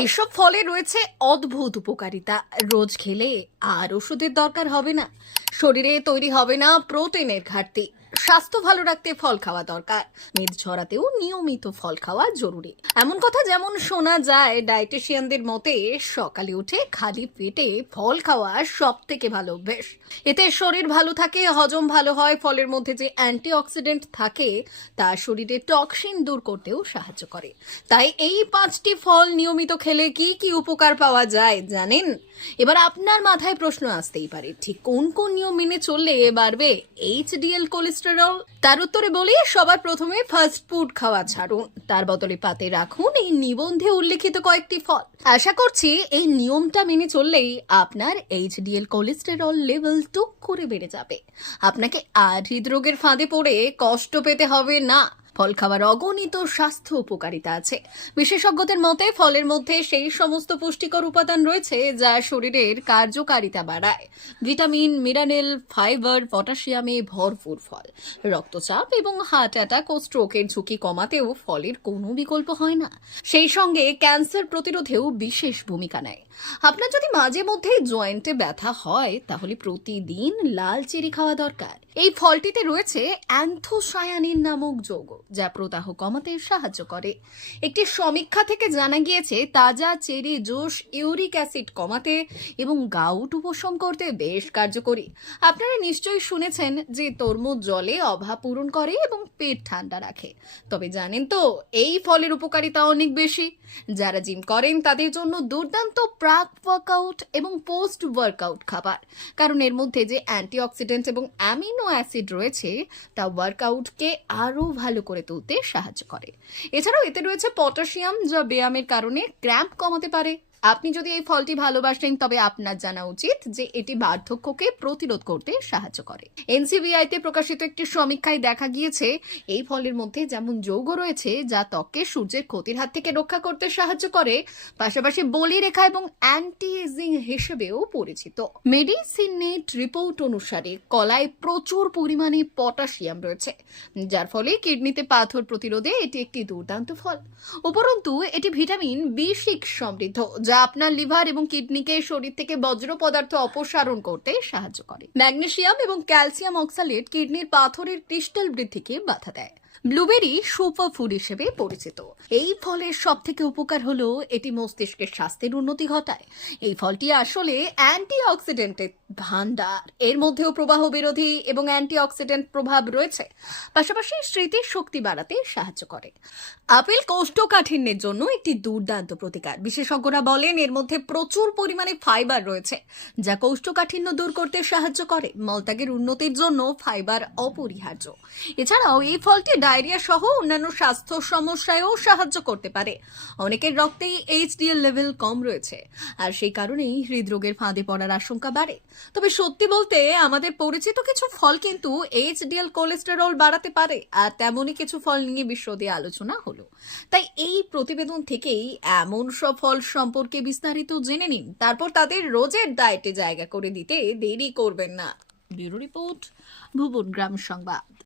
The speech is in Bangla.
এইসব ফলে রয়েছে অদ্ভুত উপকারিতা। রোজ খেলে আর ওষুধের দরকার হবে না। শরীরে তৈরি হবে না প্রোটিনের ঘাটতি। স্বাস্থ্য ভালো রাখতে ফল খাওয়া দরকার। মেদ ছড়াতেও নিয়মিত ফল খাওয়া জরুরি। এমন কথা যেমন শোনা যায়, ডায়েটিশিয়ানদের মতে সকালে উঠে খালি পেটে ফল খাওয়া সব থেকে ভালো অভ্যেস। এতে শরীর ভালো থাকে, হজম ভালো হয়, ফলের মধ্যে যে অ্যান্টিঅক্সিডেন্ট থাকে, তা শরীরে টক্সিন দূর করতেও সাহায্য করে। তাই এই পাঁচটি ফল নিয়মিত খেলে কি কি উপকার পাওয়া যায় জানেন? এবার আপনার মাথায় প্রশ্ন আসতেই পারে, ঠিক কোন কোন নিয়ম মেনে চললে বাড়বে? এইচডিএল কোলেস্টেরল তার উত্তরে বলি, সবার প্রথমে ফাস্ট ফুড খাওয়া ছাড়ুন। তার বদলে পাতে রাখুন এই নিবন্ধে উল্লেখিত কয়েকটি ফল। আশা করছি এই নিয়মটা মেনে চললেই আপনার এইচডিএল কোলেস্টেরল লেভেল টুক করে বেড়ে যাবে। আপনাকে আর হৃদরোগের ফাঁদে পড়ে কষ্ট পেতে হবে না। ফল খাওয়ার অগণিত স্বাস্থ্য উপকারিতা আছে। বিশেষজ্ঞদের মতে, ফলের মধ্যে সেই সমস্ত পুষ্টিকর উপাদান রয়েছে যা শরীরের কার্যকারিতা বাড়ায়। ভিটামিন, মিনারেল, ফাইবার, পটাশিয়ামে ভরপুর ফল। রক্তচাপ এবং হার্ট অ্যাটাক ও স্ট্রোকের ঝুঁকি কমাতেও ফলের কোনো বিকল্প হয় না। সেই সঙ্গে ক্যান্সার প্রতিরোধেও বিশেষ ভূমিকা নেয়। আপনার যদি মাঝে মধ্যে জয়েন্টে ব্যথা হয়, তাহলে প্রতিদিন লাল চেরি খাওয়া দরকার। এই ফলটিতে রয়েছে অ্যান্থোসায়ানিন নামক যৌগ যা প্রদাহ কমাতে সাহায্য করে। একটি সমীক্ষা থেকে জানা গিয়েছে, তাজা চেরি জোশ ইউরিক অ্যাসিড কমাতে এবং গাউট উপশম করতে বেশ কার্যকরী। আপনারা নিশ্চয়ই শুনেছেন যে তরমুজ জলে অভাব পূরণ করে এবং পেট ঠান্ডা রাখে। তবে জানেন তো, এই ফলের উপকারিতা অনেক বেশি। যারা জিম করেন, তাদের জন্য দুর্দান্ত প্রাক ওয়ার্কআউট এবং পোস্ট ওয়ার্কআউট খাবার। কারণ এর মধ্যে যে অ্যান্টিঅক্সিডেন্ট এবং অ্যামিনো অ্যাসিড রয়েছে, তা ওয়ার্কআউটকে আরও ভালো করে তুলতে সাহায্য করে। এছাড়াও এতে রয়েছে পটাশিয়াম যা ব্যায়ামের কারণে ক্র্যাম্প কমাতে পারে। আপনি যদি এই ফলটি ভালোবাসেন, তবে আপনার জানা উচিত যে এটি বার্ধক্যকে প্রতিরোধ করতে সাহায্য করে। এনসিবিআইতে প্রকাশিত একটি সমীক্ষায় দেখা গিয়েছে, এই ফলের মধ্যে যেমন যৌগ রয়েছে, যা ত্বককে সূর্যের ক্ষতির হাত থেকে রক্ষা করতে সাহায্য করে, পাশাপাশি বলি রেখা এবং অ্যান্টি এজিং হিসেবেও পরিচিত। মেডিসিনেট রিপোর্ট অনুসারে কলায় প্রচুর পরিমাণে পটাশিয়াম রয়েছে, যার ফলে কিডনিতে পাথর প্রতিরোধে এটি একটি দুর্দান্ত ফল। উপরন্তু, এটি ভিটামিন বি সমৃদ্ধ যা আপনার লিভার এবং কিডনিকে শরীর থেকে বজ্র পদার্থ অপসারণ করতে সাহায্য করে। ম্যাগনেশিয়াম এবং ক্যালসিয়াম অক্সালেট কিডনির পাথরের ক্রিস্টাল বৃদ্ধিকে বাধা দেয়। ব্লুবেরি সুপার ফুড হিসেবে পরিচিত। এই ফলের সব থেকে উপকার হলো, এটি মস্তিষ্কের স্বাস্থ্যের উন্নতি ঘটায়। এই ফলটি আসলে অ্যান্টি অক্সিডেন্টের ভান্ডার এর মধ্যেও প্রবাহ বিরোধী এবং অ্যান্টি অক্সিডেন্ট প্রভাব রয়েছে। পাশাপাশি স্মৃতির শক্তি বাড়াতে সাহায্য করে। আপেল কোষ্ঠকাঠিন্যের জন্য একটি দুর্দান্ত প্রতিকার। বিশেষজ্ঞরা বলেন, এর মধ্যে প্রচুর পরিমাণে ফাইবার রয়েছে, যা কোষ্ঠকাঠিন্য দূর করতে সাহায্য করে। মলত্যাগের উন্নতির জন্য ফাইবার অপরিহার্য। এছাড়াও এই ফলটি ডায়রিয়া সহ অন্যান্য স্বাস্থ্য সমস্যায়ও সাহায্য করতে পারে। অনেকের রক্তেই এইচডিএল লেভেল কম রয়েছে, আর সেই কারণেই হৃদরোগের ফাঁদে পড়ার আশঙ্কা বাড়ে। তবে সত্যি বলতে আমাদের পরিচিত কিছু ফল কিন্তু এইচডিএল কোলেস্টেরল বাড়াতে পারে, আর তেমনই কিছু ফল নিয়ে বিশদে আলোচনা হলো। তাই এই প্রতিবেদন থেকেই এমন সব ফল সম্পর্কে বিস্তারিত জেনে নিন, তারপর তাদের রোজের ডায়েটে জায়গা করে দিতে দেরি করবেন না। ব্যুরো রিপোর্ট ভুবন গ্রাম সংবাদ।